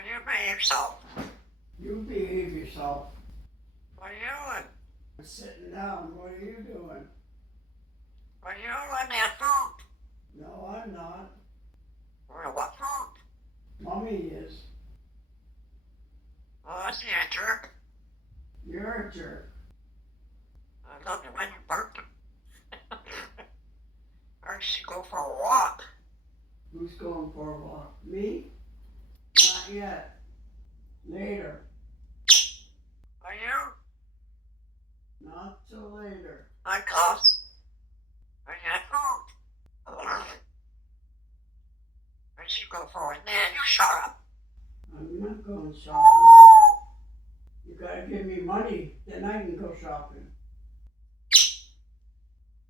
Well, you behave yourself. You behave yourself. What are you doing? I'm sitting down. What are you doing? Well, you let me have food. No, I'm not. Well, what food? Mommy is. Oh, I see a jerk. You're a jerk. I love you when you burp. I should go for a walk. Who's going for a walk? Me? Not yet. Later. Are you? Not till later. I cuss. I have food. I should go for a nap. You shut up. I'm not going shopping. You gotta give me money, then I can go shopping.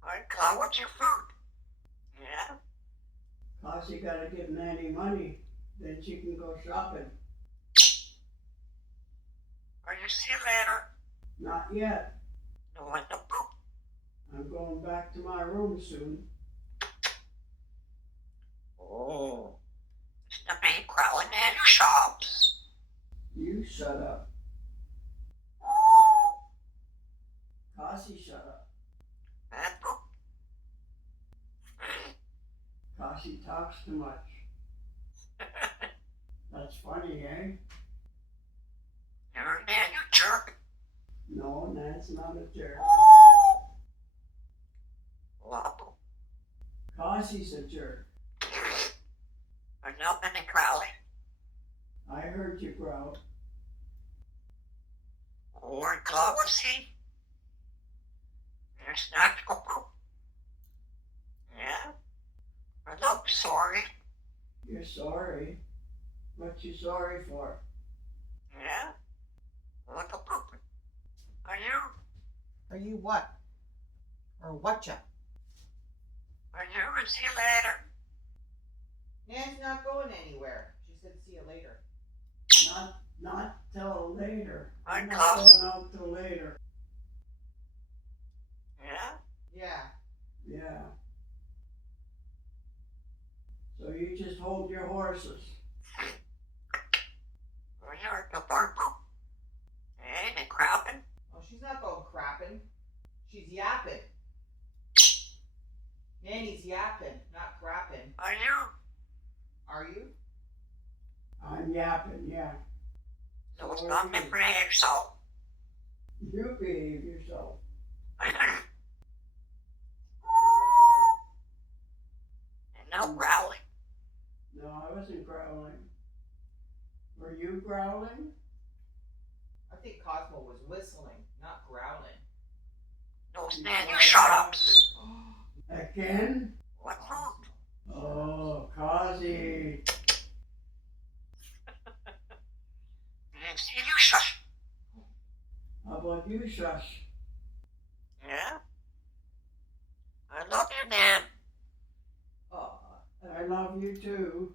I call what's your food? Yeah? Cause you gotta give Nanny money, then she can go shopping. Are you see you later? Not yet. No one to poop. I'm going back to my room soon. Oh. It's the big growling in your shops. You shut up. Kasi, shut up. And poop. Kasi talks too much. That's funny, eh? You're a man, you jerk. No, that's not a jerk. Wobble. Kasi's a jerk. There's nothing growling. I heard you growl. Or call what's he? You're not to go poop. Yeah? I'm not sorry. You're sorry. What you sorry for? Yeah? Look a poop. Are you? Are you what? Or whatcha? Are you? See you later. Nan's not going anywhere. She said see you later. Not till later. I I'm not cuss. going out till later. Yeah? Yeah. Yeah. So you just hold your horses. Well, you're the bark poop. Ain't it crapping? Oh, she's not going crapping. She's yapping. Nanny's yapping, not crapping. Are you? Are you? I'm yapping, yeah. No, it's not meant for yourself. You behave yourself. And no growling. No, I wasn't growling. Were you growling? I think Cosmo was whistling, not growling. No, Stan, you shut up. Again? What food? Oh, Kazi. Nancy, you shush. How about you, shush? Yeah? I love you, Nan. I love you too.